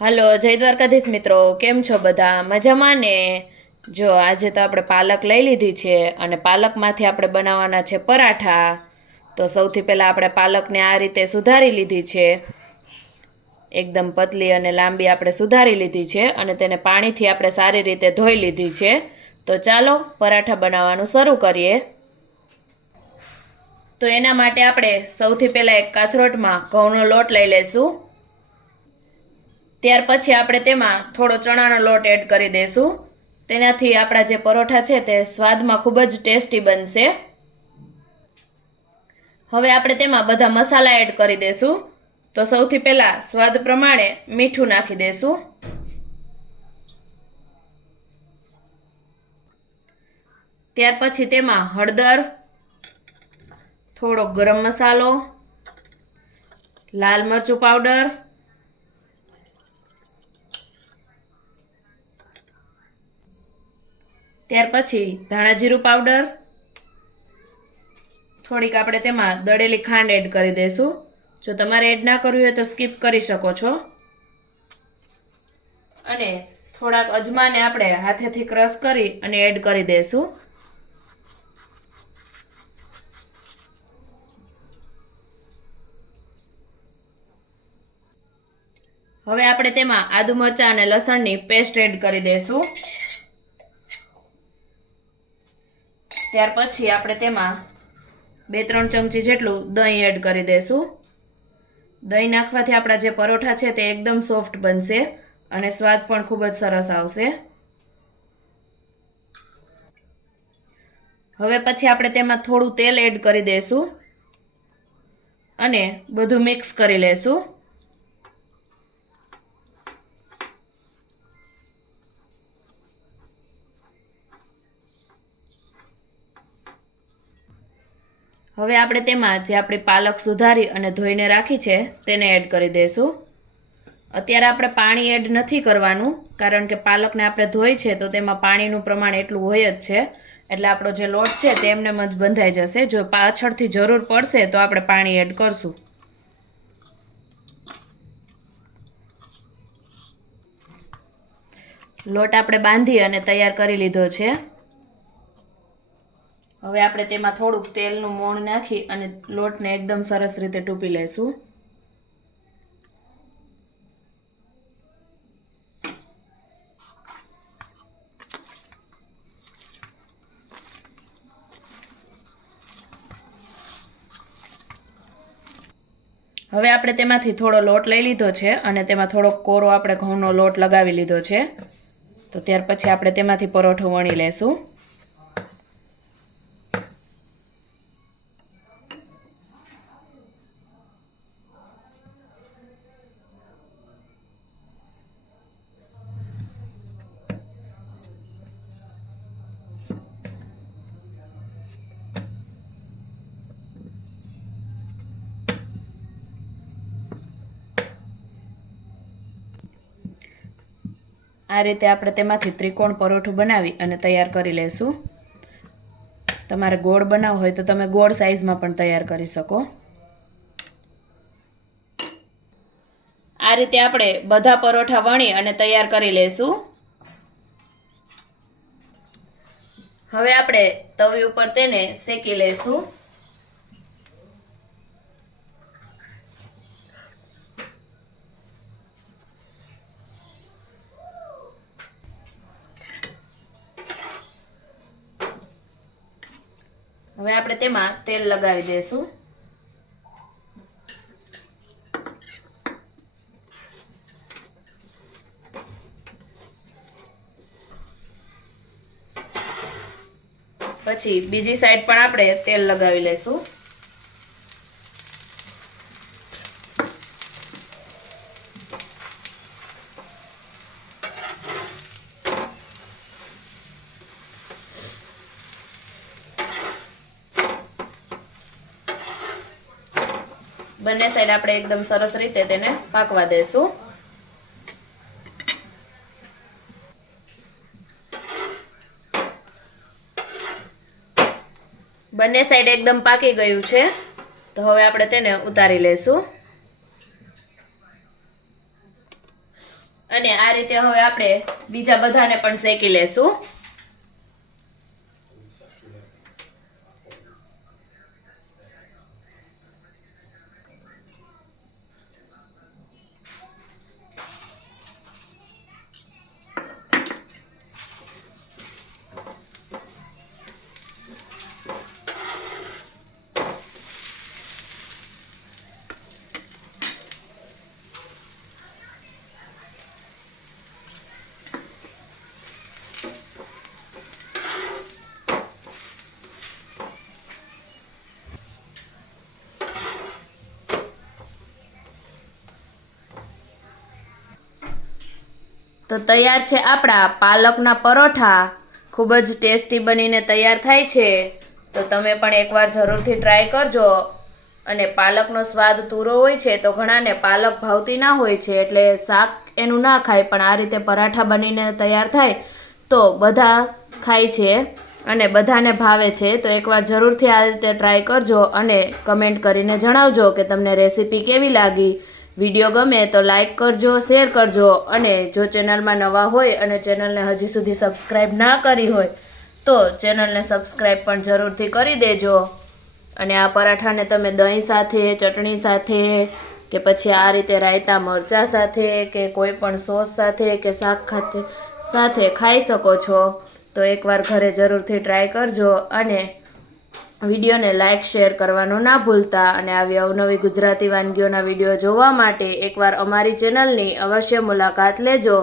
Hello જય દ્વારકાધીશ મિત્રો, કેમ છો બધા? મજામાં ને? જો આજે તો આપણે પાલક લઈ લીધી છે અને પાલકમાંથી આપણે બનાવવાના છે પરાઠા. તો સૌથી પહેલાં આપણે પાલકને આ રીતે સુધારી લીધી છે, એકદમ પતલી અને લાંબી આપણે સુધારી લીધી છે અને તેને પાણીથી આપણે સારી રીતે ધોઈ લીધી છે. તો ચાલો પરાઠા બનાવવાનું શરૂ કરીએ. તો એના માટે આપણે સૌથી પહેલાં એક કાથરોટમાં ઘઉંનો લોટ લઈ લઈશું. ત્યાર પછી આપણે તેમાં થોડો ચણાનો લોટ એડ કરી દઈશું. તેનાથી આપણા જે પરોઠા છે તે સ્વાદમાં ખૂબ જ ટેસ્ટી બનશે. હવે આપણે તેમાં બધા મસાલા એડ કરી દઈશું. તો સૌથી પહેલાં સ્વાદ પ્રમાણે મીઠું નાખી દઈશું. ત્યાર પછી તેમાં હળદર, થોડો ગરમ મસાલો, લાલ મરચું પાવડર, ત્યાર પછી ધાણા જીરું પાવડર, થોડીક આપણે તેમાં દળેલી ખાંડ એડ કરી દઈશું. જો તમારે એડ ના કરવી હોય તો સ્કીપ કરી શકો છો. અને થોડાક અજમાને આપણે હાથેથી ક્રશ કરી અને એડ કરી દઈશું. હવે આપણે તેમાં આદુ મરચાં અને લસણની પેસ્ટ એડ કરી દઈશું. ત્યાર પછી આપણે તેમાં 2-3 ચમચી જેટલું દહીં એડ કરી દઈશું. દહીં નાખવાથી આપણા જે પરોઠા છે તે એકદમ સોફ્ટ બનશે અને સ્વાદ પણ ખૂબ જ સરસ આવશે. હવે પછી આપણે તેમાં થોડું તેલ એડ કરી દઈશું અને બધું મિક્સ કરી લેશું. હવે આપણે તેમાં જે આપણી પાલક સુધારી અને ધોઈને રાખી છે તેને એડ કરી દઈશું. અત્યારે આપણે પાણી એડ નથી કરવાનું, કારણ કે પાલકને આપણે ધોઈ છે તો તેમાં પાણીનું પ્રમાણ એટલું હોય જ છે. એટલે આપણો જે લોટ છે તે એમનેમ જ બંધાઈ જશે. જો પાછળથી જરૂર પડશે તો આપણે પાણી એડ કરશું. લોટ આપણે બાંધી અને તૈયાર કરી લીધો છે. હવે આપણે તેમાં થોડુંક તેલનું મોણ નાખી અને લોટને એકદમ સરસ રીતે ટૂંપી લઈશું. હવે આપણે તેમાંથી થોડો લોટ લઈ લીધો છે અને તેમાં થોડો કોરો આપણે ઘઉંનો લોટ લગાવી લીધો છે. તો ત્યાર પછી આપણે તેમાંથી પરોઠો વણી લેશું. આ રીતે આપણે તેમાંથી ત્રિકોણ પરોઠું બનાવી અને તૈયાર કરી લઈશું. તમારે ગોળ બનાવવો હોય તો તમે ગોળ સાઈઝમાં પણ તૈયાર કરી શકો. આ રીતે આપણે બધા પરોઠા વણી અને તૈયાર કરી લઈશું. હવે આપણે તવી ઉપર તેને શેકી લઈશું. હવે આપણે તેમાં તેલ લગાવી દઈશું. પછી બીજી સાઈડ પણ આપણે તેલ લગાવી લઈશું. બંને સાઈડ આપણે એકદમ સરસ રીતે તેને પાકવા દેશું. બંને સાઈડ એકદમ પાકી ગયું છે. તો હવે આપણે તેને ઉતારી લેશું. અને આ રીતે હવે આપણે બીજા બધાને પણ શેકી લેશું. તો તૈયાર છે આપણા પાલકના પરોઠા. ખૂબ જ ટેસ્ટી બનીને તૈયાર થાય છે. તો તમે પણ એકવાર જરૂરથી ટ્રાય કરજો. અને પાલકનો સ્વાદ તૂરો હોય છે તો ઘણાને પાલક ભાવતી ના હોય છે, એટલે શાક એનું ના ખાય, પણ આ રીતે પરાઠા બનીને તૈયાર થાય તો બધા ખાય છે અને બધાને ભાવે છે. તો એકવાર જરૂરથી આ રીતે ટ્રાય કરજો અને કમેન્ટ કરીને જણાવજો કે તમને રેસીપી કેવી લાગી. વિડીયો ગમે તો લાઈક કરજો, શેર કરજો, અને જો ચેનલમાં નવા હોય અને ચેનલને હજી સુધી સબસ્ક્રાઈબ ના કરી હોય તો ચેનલને સબસ્ક્રાઈબ પણ જરૂરથી કરી દેજો. અને આ પરાઠાને તમે દહીં સાથે, ચટણી સાથે, કે પછી આ રીતે રાયતા મરચાં સાથે, કે કોઈ પણ સોસ સાથે, કે શાક સાથે ખાઈ શકો છો. તો એકવાર ઘરે જરૂરથી ટ્રાય કરજો અને વિડીયોને લાઇક શેર કરવાનું ના ભૂલતા. અને આવી અવનવી ગુજરાતી વાનગીઓના વિડીયો જોવા માટે એકવાર અમારી ચેનલની અવશ્ય મુલાકાત લેજો.